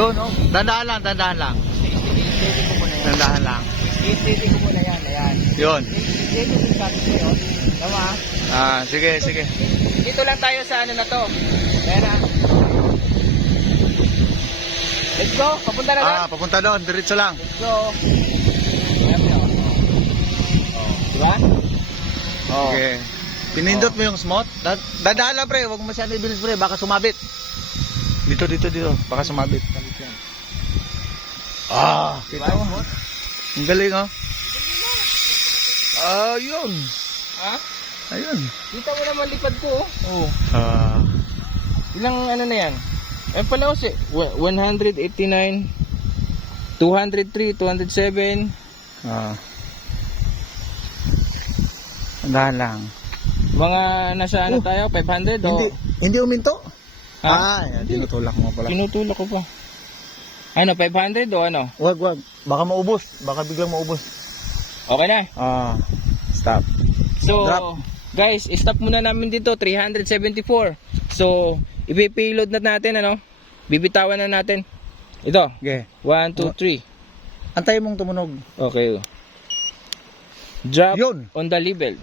Yun, oh. Dandahan lang, dandahan lang. Steady ko muna yan. Dandahan lang. Steady ko muna yan. Ayan. Yun. Steady ko sabi sa'yo. Tama? Sige, sige. Dito lang tayo sa ano na to. Ayan na. Let's go. Papunta na lang. Papunta doon. Diretso lang. Let's go. Ayan mo. Oh. Diba? Oh. Okay. Pinindot mo yung smooth. Dandahan lang, pre. Huwag masyado ibilis, pre. Baka sumabit. Dito. Baka sumabit. Diba? Kita mo. Ang galing, oh. Ayun. Ha? Ayun. Kita mo naman lipad ko. Oh. Ilang ano na yan? Eh pala kasi 189, 203, 207. Dandahan lang. Mga nasa ano tayo? 500 o? Hindi uminto. Ha? Tinutulak mo pala. Tinutulak ko pa. Ano, 500 o ano? Wag. Baka maubos. Baka biglang maubos. Okay na. Stop. So, Drop. guys, stop muna namin dito, 374. So, ipipayload na natin, ano? Bibitawan na natin. Ito. Okay. 1, 2, 3. Antay mong tumunog. Okay. Drop Yun. on the label.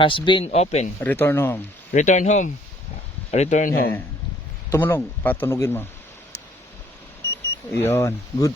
Has been open. Return home. Return home. Return home. Tumunog. Patunugin mo. Yun. Good.